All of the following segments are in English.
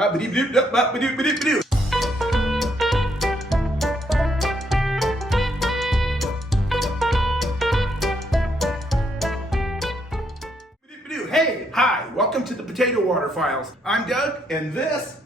Hey, hi, welcome to the Potato Water Files. I'm Doug, and this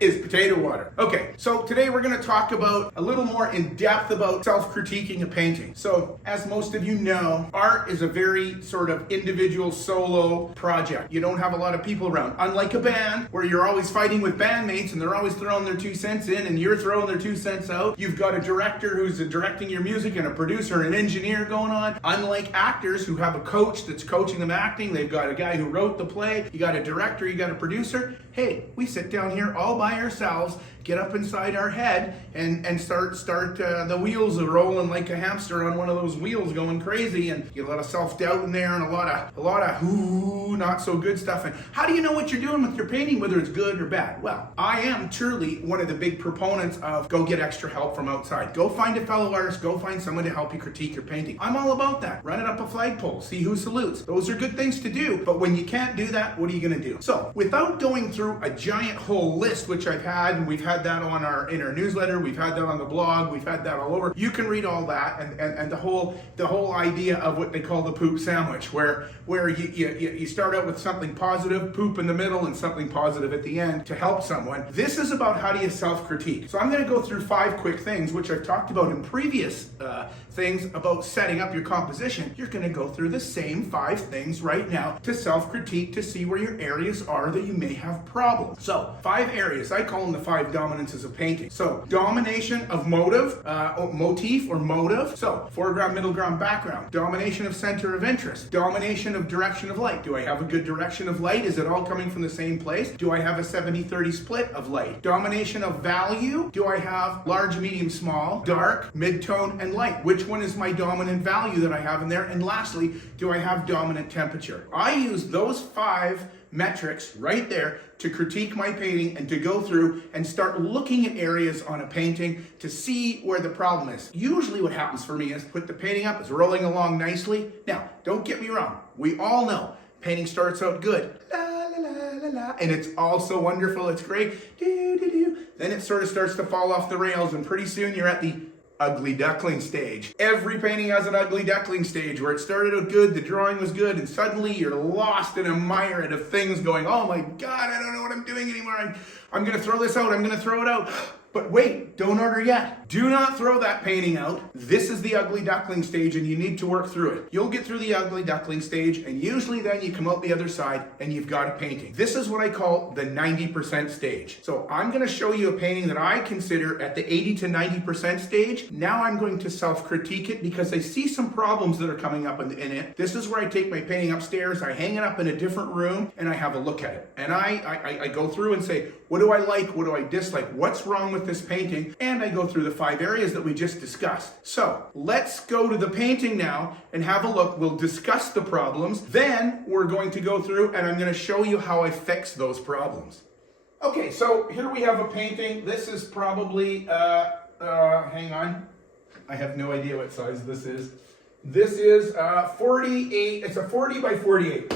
is Potato Water. Okay, so today we're going to talk about a little more in depth about self-critiquing a painting. So, as most of you know, art is a very sort of individual solo project. You don't have a lot of people around. Unlike a band, where you're always fighting with bandmates and they're always throwing their 2 cents in and you're throwing their 2 cents out. You've got a director who's directing your music and a producer and an engineer going on. Unlike actors who have a coach that's coaching them acting, they've got a guy who wrote the play, you got a director, you got a producer. Hey, we sit down here all by ourselves, get up inside our head and start the wheels are rolling like a hamster on one of those wheels going crazy, and you get a lot of self-doubt in there and a lot of ooh, not so good stuff. And how do you know what you're doing with your painting, whether it's good or bad? Well, I am truly one of the big proponents of go get extra help from outside. Go find a fellow artist, go find someone to help you critique your painting. I'm all about that. Run it up a flagpole, see who salutes. Those are good things to do, but when you can't do that, what are you gonna do? So, without going through a giant whole list, which I've had, and we've had that on in our newsletter, we've had that on the blog, we've had that all over. You can read all that and the whole idea of what they call the poop sandwich, where you start out with something positive, poop in the middle, and something positive at the end to help someone. This is about how do you self-critique. So I'm going to go through 5 quick things, which I've talked about in previous things about setting up your composition. You're going to go through the same 5 things right now to self-critique, to see where your areas are that you may have problems. So 5 areas, I call them the 5 dominances of painting. So domination of motive, motif or motive. So foreground, middle ground, background. Domination of center of interest. Domination of direction of light. Do I have a good direction of light? Is it all coming from the same place? Do I have a 70-30 split of light? Domination of value. Do I have large, medium, small, dark, mid-tone, and light? Which one is my dominant value that I have in there? And lastly, do I have dominant temperature? I use those 5 metrics right there to critique my painting and to go through and start looking at areas on a painting to see where the problem is. Usually what happens for me is put the painting up, it's rolling along nicely. Now, don't get me wrong. We all know painting starts out good. La, la, la, la, la, and it's all so wonderful, it's great. Do, do, do. Then it sort of starts to fall off the rails, and pretty soon you're at the ugly duckling stage. Every painting has an ugly duckling stage where it started out good, the drawing was good, and suddenly you're lost in a mire of things going, oh my God, I don't know what I'm doing anymore. I'm gonna throw this out, I'm gonna throw it out. But wait, don't order yet. Do not throw that painting out. This is the ugly duckling stage and you need to work through it. You'll get through the ugly duckling stage and usually then you come out the other side and you've got a painting. This is what I call the 90% stage. So I'm gonna show you a painting that I consider at the 80 to 90% stage. Now I'm going to self-critique it because I see some problems that are coming up in it. This is where I take my painting upstairs, I hang it up in a different room and I have a look at it. And I go through and say, what do I like? What do I dislike? What's wrong with this painting? And I go through the 5 areas that we just discussed. So let's go to the painting now and have a look. We'll discuss the problems. Then we're going to go through and I'm going to show you how I fix those problems. Okay, so here we have a painting. This is probably, hang on. I have no idea what size this is. This is 48, it's a 40 by 48.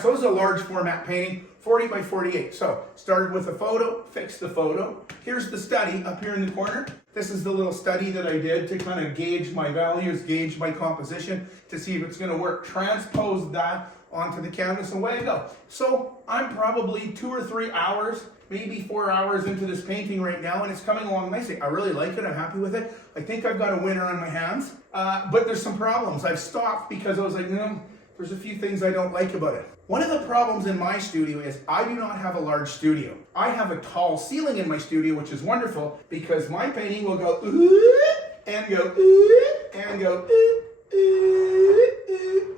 So this is a large format painting. 40 by 48. So, started with a photo, fixed the photo. Here's the study up here in the corner. This is the little study that I did to kind of gauge my values, gauge my composition, to see if it's going to work. Transpose that onto the canvas and away I go. So, I'm probably 2 or 3 hours, maybe 4 hours into this painting right now, and it's coming along nicely. I really like it. I'm happy with it. I think I've got a winner on my hands, but there's some problems. I've stopped because I was like, there's a few things I don't like about it. One of the problems in my studio is I do not have a large studio. I have a tall ceiling in my studio, which is wonderful because my painting will go ooh, and go ooh, and go ooh, ooh, ooh, ooh.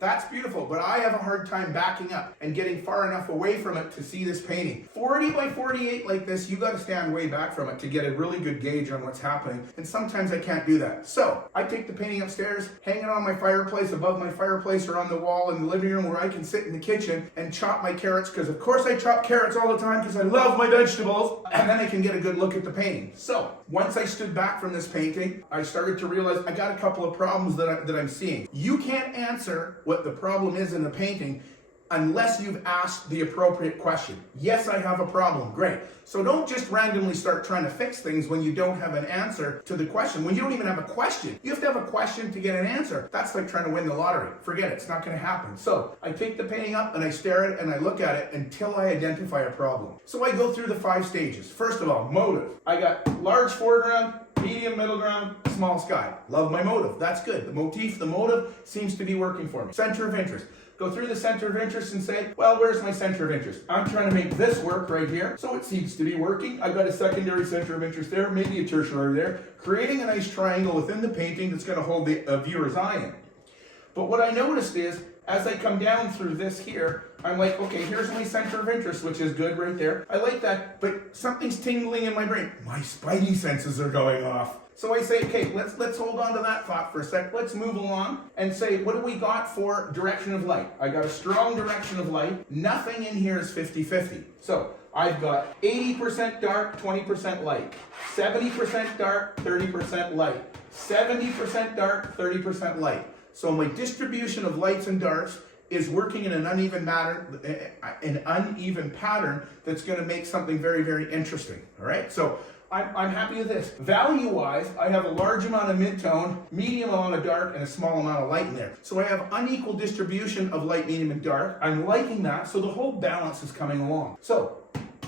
That's beautiful, but I have a hard time backing up and getting far enough away from it to see this painting. 40 by 48 like this, you gotta stand way back from it to get a really good gauge on what's happening, and sometimes I can't do that. So, I take the painting upstairs, hang it on my fireplace, above my fireplace, or on the wall in the living room where I can sit in the kitchen and chop my carrots, because of course I chop carrots all the time because I love my vegetables, and then I can get a good look at the painting. So, once I stood back from this painting, I started to realize I got a couple of problems that I'm seeing. You can't answer what the problem is in the painting unless you've asked the appropriate question. Yes, I have a problem. Great. So don't just randomly start trying to fix things when you don't have an answer to the question. When you don't even have a question, you have to have a question to get an answer. That's like trying to win the lottery. Forget it. It's not going to happen. So I take the painting up and I stare at it and I look at it until I identify a problem. So I go through the 5 stages. First of all, motive. I got large foreground, medium middle ground, small sky. Love my motive. That's good. The motif, the motive seems to be working for me. Center of interest. Go through the center of interest and say, well, where's my center of interest? I'm trying to make this work right here, so it seems to be working. I've got a secondary center of interest there, maybe a tertiary there, creating a nice triangle within the painting that's going to hold the viewer's eye in. But what I noticed is, as I come down through this here, I'm like, okay, here's my center of interest, which is good right there. I like that, but something's tingling in my brain. My spidey senses are going off. So I say, okay, let's hold on to that thought for a sec. Let's move along and say, what do we got for direction of light? I got a strong direction of light. Nothing in here is 50-50. So I've got 80% dark, 20% light. 70% dark, 30% light. 70% dark, 30% light. So my distribution of lights and darks is working in an uneven pattern that's going to make something very, very interesting. All right, so I'm happy with this. Value-wise, I have a large amount of mid-tone, medium amount of dark, and a small amount of light in there. So I have unequal distribution of light, medium, and dark. I'm liking that, so the whole balance is coming along. So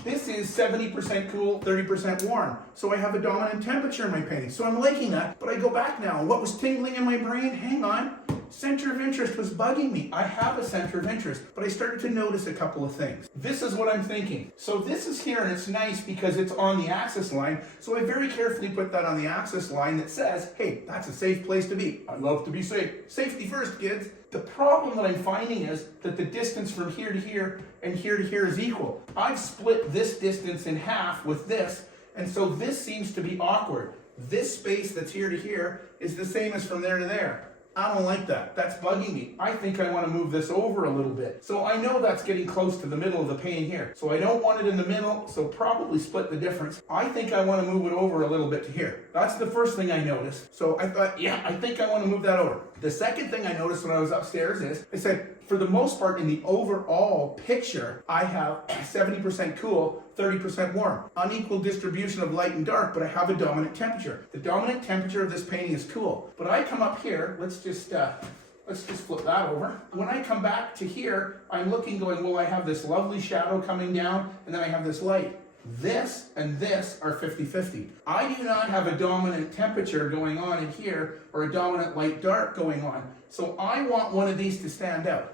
this is 70% cool, 30% warm. So I have a dominant temperature in my painting. So I'm liking that, but I go back now. What was tingling in my brain? Hang on. Center of interest was bugging me. I have a center of interest, but I started to notice a couple of things. This is what I'm thinking. So this is here, and it's nice because it's on the axis line. So I very carefully put that on the axis line that says, hey, that's a safe place to be. I love to be safe. Safety first, kids. The problem that I'm finding is that the distance from here to here and here to here is equal. I've split this distance in half with this, and so this seems to be awkward. This space that's here to here is the same as from there to there. I don't like that. That's bugging me. I think I want to move this over a little bit. So I know that's getting close to the middle of the painting here. So I don't want it in the middle, so probably split the difference. I think I want to move it over a little bit to here. That's the first thing I noticed. So I thought, yeah, I think I want to move that over. The second thing I noticed when I was upstairs is, I said, for the most part in the overall picture, I have 70% cool, 30% warm. Unequal distribution of light and dark, but I have a dominant temperature. The dominant temperature of this painting is cool. But I come up here, let's just flip that over. When I come back to here, I'm looking going, well, I have this lovely shadow coming down, and then I have this light. This and this are 50-50. I do not have a dominant temperature going on in here or a dominant light dark going on. So I want one of these to stand out.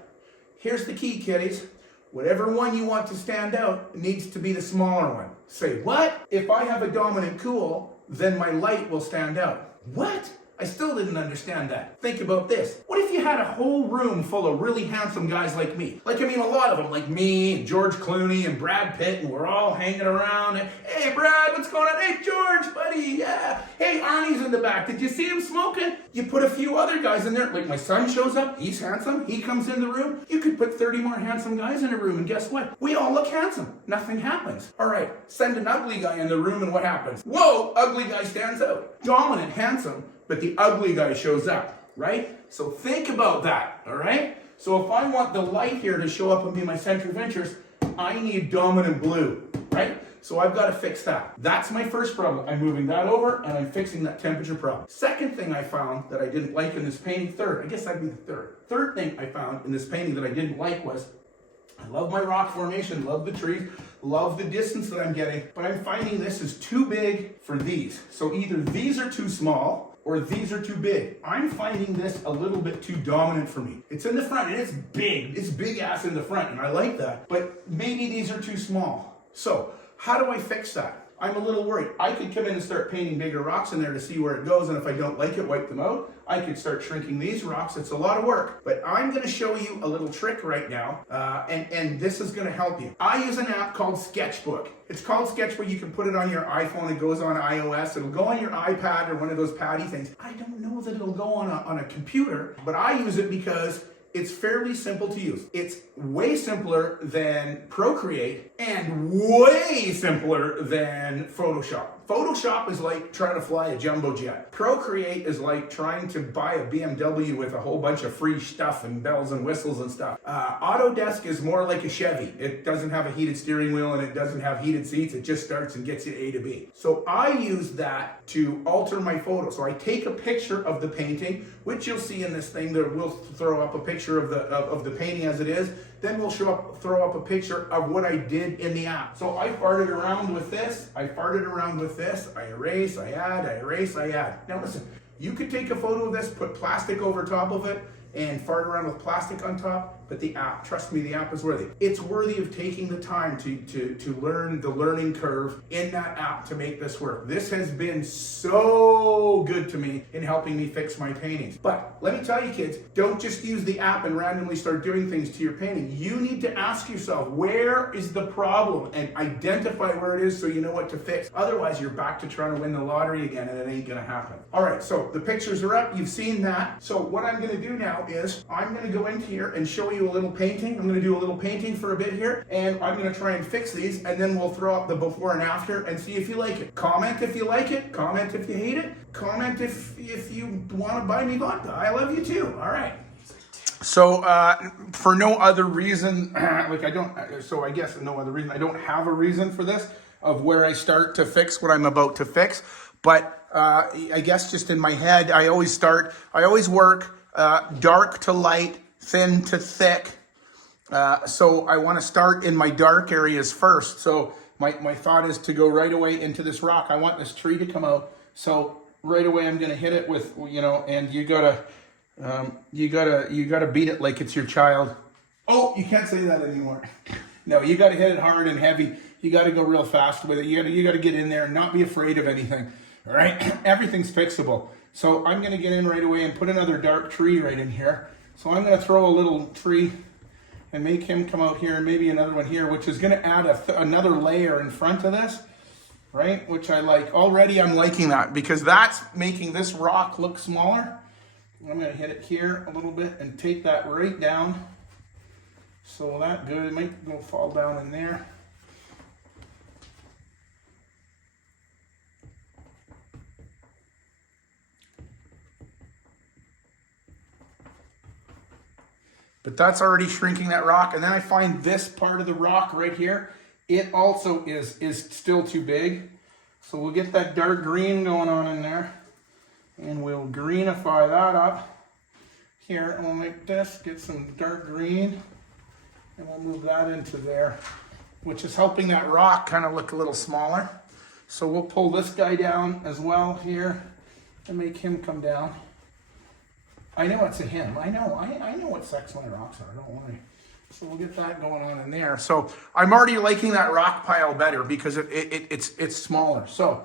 Here's the key, kiddies. Whatever one you want to stand out needs to be the smaller one. Say, what? If I have a dominant cool, then my light will stand out. What? I still didn't understand that. Think about this. What if you had a whole room full of really handsome guys like me? Like, I mean, a lot of them, like me, and George Clooney, and Brad Pitt, and we're all hanging around, and, hey, Brad, what's going on? Hey, George, buddy, yeah. Hey, Arnie's in the back. Did you see him smoking? You put a few other guys in there. Like, my son shows up. He's handsome. He comes in the room. You could put 30 more handsome guys in a room, and guess what? We all look handsome. Nothing happens. All right, send an ugly guy in the room, and what happens? Whoa, ugly guy stands out. Dominant, handsome, but the ugly guy shows up, right? So think about that, all right? So if I want the light here to show up and be my center of interest, I need dominant blue, right? So I've got to fix that. That's my first problem. I'm moving that over and I'm fixing that temperature problem. Second thing I found that I didn't like in this painting, I guess that'd be the third. Third thing I found in this painting that I didn't like was, I love my rock formation, love the trees, love the distance that I'm getting, but I'm finding this is too big for these. So either these are too small, or these are too big. I'm finding this a little bit too dominant for me. It's in the front and it's big. It's big ass in the front and I like that, but maybe these are too small. So how do I fix that? I'm a little worried. I could come in and start painting bigger rocks in there to see where it goes, and if I don't like it, wipe them out. I could start shrinking these rocks. It's a lot of work, but I'm gonna show you a little trick right now, and this is gonna help you. I use an app called Sketchbook. It's called Sketchbook. You can put it on your iPhone. It goes on iOS. It'll go on your iPad or one of those paddy things. I don't know that it'll go on a computer, but I use it because it's fairly simple to use. It's way simpler than Procreate and way simpler than Photoshop. Photoshop is like trying to fly a jumbo jet. Procreate is like trying to buy a BMW with a whole bunch of free stuff and bells and whistles and stuff. Autodesk is more like a Chevy. It doesn't have a heated steering wheel and it doesn't have heated seats. It just starts and gets you A to B. So I use that to alter my photo. So I take a picture of the painting, which you'll see in this thing. That we'll throw up a picture of the painting as it is. Then we'll throw up a picture of what I did in the app. So I farted around with this. I erase, I add, I erase, I add. Now listen, you could take a photo of this, put plastic over top of it, and fart around with plastic on top, but the app, trust me, the app is worthy. It's worthy of taking the time to learn the learning curve in that app to make this work. This has been so good to me in helping me fix my paintings. But let me tell you kids, don't just use the app and randomly start doing things to your painting. You need to ask yourself, where is the problem? And identify where it is so you know what to fix. Otherwise, you're back to trying to win the lottery again and it ain't gonna happen. All right, so the pictures are up, you've seen that. So what I'm gonna do now is I'm gonna go in here and show you a little painting. I'm gonna do a little painting for a bit here, and I'm gonna try and fix these, and then we'll throw up the before and after and see if you like it. Comment if you like it, comment if you hate it, comment if you wanna buy me vodka. I love you too, all right. So for no other reason, I guess no other reason, I don't have a reason for this of where I start to fix what I'm about to fix, but I guess just in my head, I always work dark to light, thin to thick. So I want to start in my dark areas first. So my thought is to go right away into this rock. I want this tree to come out. So right away I'm going to hit it with, and you gotta beat it like it's your child. Oh, you can't say that anymore. No, you got to hit it hard and heavy. You got to go real fast with it. You got to get in there and not be afraid of anything. All right, everything's fixable. So I'm going to get in right away and put another dark tree right in here. So I'm going to throw a little tree and make him come out here, and maybe another one here, which is going to add another layer in front of this, right? Which I like. Already I'm liking that because that's making this rock look smaller. I'm going to hit it here a little bit and take that right down. So that good, it might go fall down in there. But that's already shrinking that rock. And then I find this part of the rock right here, it also is still too big. So we'll get that dark green going on in there. And we'll greenify that up. Here, and we'll make this, get some dark green. And we'll move that into there, which is helping that rock kind of look a little smaller. So we'll pull this guy down as well here and make him come down. I know it's a him. I know what sex my rocks are, don't worry. So we'll get that going on in there. So I'm already liking that rock pile better because it's smaller. So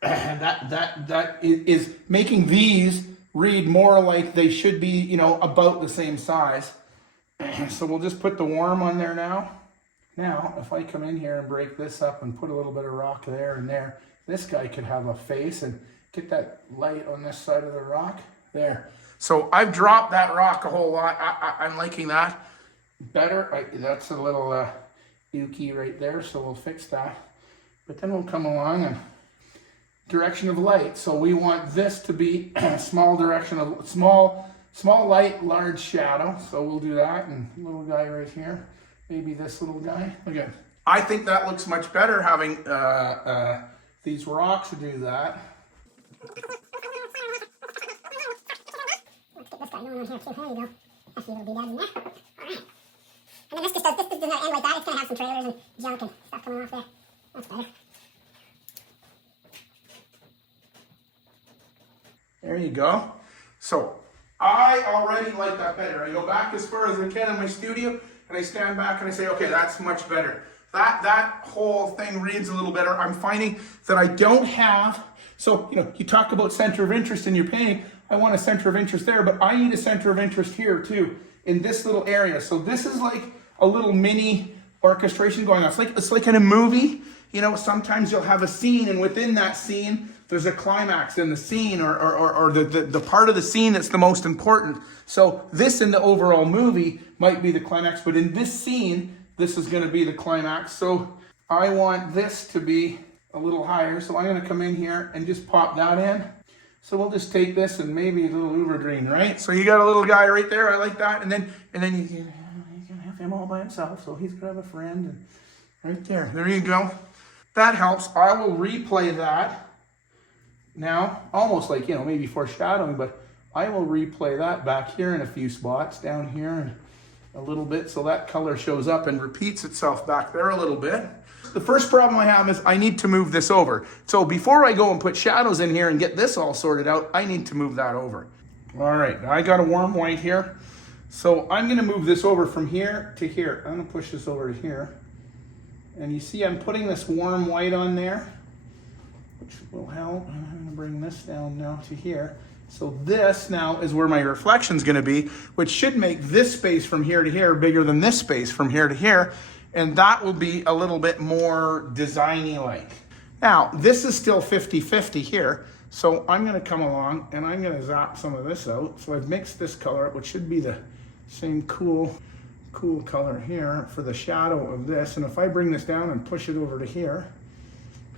that is making these read more like they should be, about the same size. So we'll just put the worm on there now. Now, if I come in here and break this up and put a little bit of rock there and there, this guy could have a face and get that light on this side of the rock. There. So I've dropped that rock a whole lot. I'm liking that better. That's a little ukey right there, so we'll fix that. But then we'll come along and direction of light. So we want this to be small direction of small light, large shadow. So we'll do that. And little guy right here. Maybe this little guy. Okay. I think that looks much better having these rocks to do that. Let's get this guy going on here too. There you go. That's a little doodad in there. Alright. And then this does not end like that. It's going to have some trailers and junk and stuff coming off there. That's better. There you go. So I already like that better. I go back as far as I can in my studio and I stand back and I say, okay, that's much better. That whole thing reads a little better. I'm finding that I don't have, so you talk about center of interest in your painting. I want a center of interest there, but I need a center of interest here too, in this little area. So this is like a little mini orchestration going on. It's like in a movie, sometimes you'll have a scene and within that scene, there's a climax in the scene or the part of the scene that's the most important. So this in the overall movie might be the climax, but in this scene, this is going to be the climax. So I want this to be a little higher. So I'm going to come in here and just pop that in. So we'll just take this and maybe a little Overgreen, right? So you got a little guy right there. I like that. And then you can have him all by himself. So he's going to have a friend. And right there. There you go. That helps. I will replay that now, almost like, you know, maybe foreshadowing, but I will replay that back here in a few spots, down here and a little bit, so that color shows up and repeats itself back there a little bit. The first problem I have is I need to move this over. So before I go and put shadows in here and get this all sorted out, I need to move that over. All right, I got a warm white here. So I'm gonna move this over from here to here. I'm gonna push this over to here. And you see I'm putting this warm white on there, which will help. I'm gonna bring this down now to here. So this now is where my reflection's gonna be, which should make this space from here to here bigger than this space from here to here. And that will be a little bit more designy like. Now, this is still 50-50 here. So I'm gonna come along and I'm gonna zap some of this out. So I've mixed this color, which should be the same cool color here for the shadow of this. And if I bring this down and push it over to here,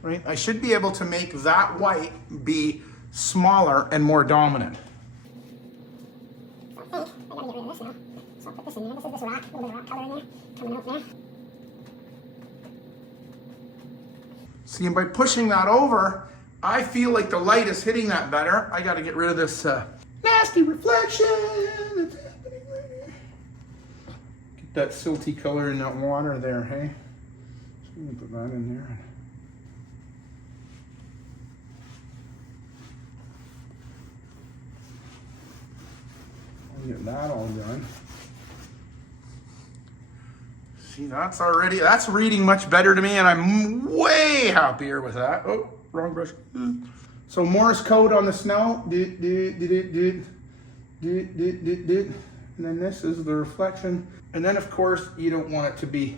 right, I should be able to make that white be smaller and more dominant. I think I gotta get rid of this now. So I'll put this in there. This is this rock, a little bit of rock color in there, coming out there. See, and by pushing that over, I feel like the light is hitting that better. I gotta get rid of this nasty reflection that's happening right here. Get that silty color in that water there, hey? So I'm gonna put that in there. Get that all done. See, that's reading much better to me, and I'm way happier with that. Oh, wrong brush. So Morse code on the snow. And then this is the reflection. And then of course, you don't want it to be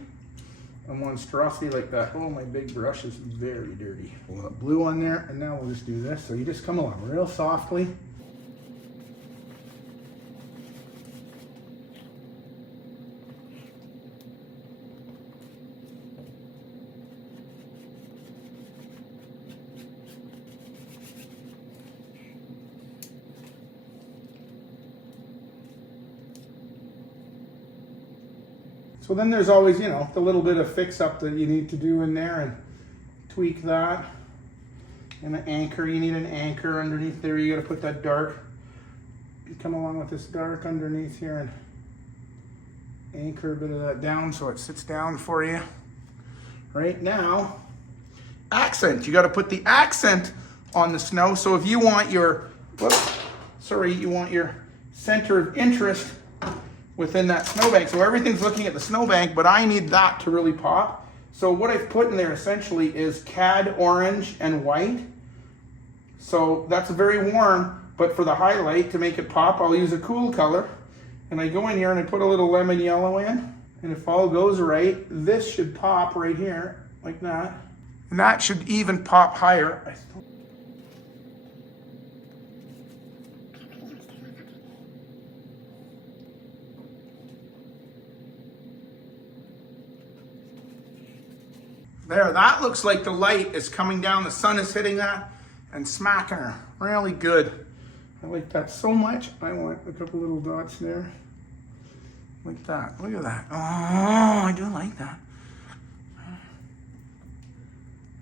a monstrosity like that. Oh, my big brush is very dirty. We'll have blue on there, and now we'll just do this. So you just come along real softly. So then there's always, you know, the little bit of fix up that you need to do in there and tweak that. And an anchor, you need an anchor underneath there. You gotta put that dark, you come along with this dark underneath here and anchor a bit of that down so it sits down for you. Right now, accent, you gotta put the accent on the snow. So if you want your, you want your center of interest within that snowbank. So everything's looking at the snowbank, but I need that to really pop. So what I've put in there essentially is cad orange and white. So that's very warm, but for the highlight to make it pop, I'll use a cool color. And I go in here and I put a little lemon yellow in. And if all goes right, this should pop right here, like that. And that should even pop higher. There, that looks like the light is coming down. The sun is hitting that and smacking her. Really good. I like that so much. I want a couple little dots there. Like that. Look at that. Oh, I do like that.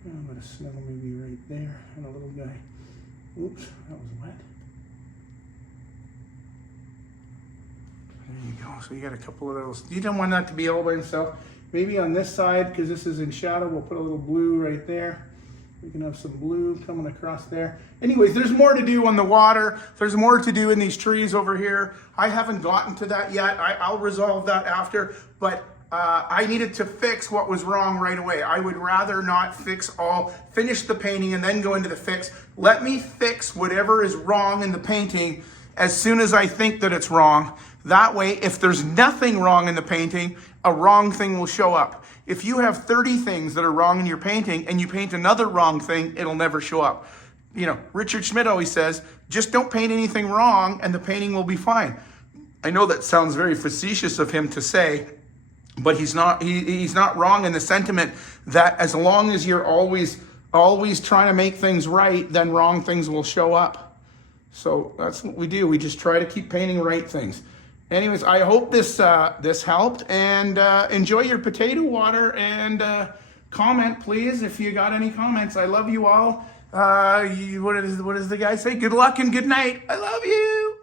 A bit of snow maybe right there. And a little guy. Oops, that was wet. There you go. So you got a couple of those. You don't want that to be all by himself. Maybe on this side, because this is in shadow, we'll put a little blue right there. We can have some blue coming across there. Anyways, there's more to do on the water. There's more to do in these trees over here. I haven't gotten to that yet. I'll resolve that after, but I needed to fix what was wrong right away. I would rather not finish the painting and then go into the fix. Let me fix whatever is wrong in the painting as soon as I think that it's wrong. That way, if there's nothing wrong in the painting, a wrong thing will show up. If you have 30 things that are wrong in your painting and you paint another wrong thing, it'll never show up. You know, Richard Schmidt always says, just don't paint anything wrong and the painting will be fine. I know that sounds very facetious of him to say, but he's not wrong in the sentiment that as long as you're always always trying to make things right, then wrong things will show up. So that's what we do. We just try to keep painting right things. Anyways, I hope this helped, and enjoy your potato water, and comment please if you got any comments. I love you all. What does the guy say? Good luck and good night. I love you.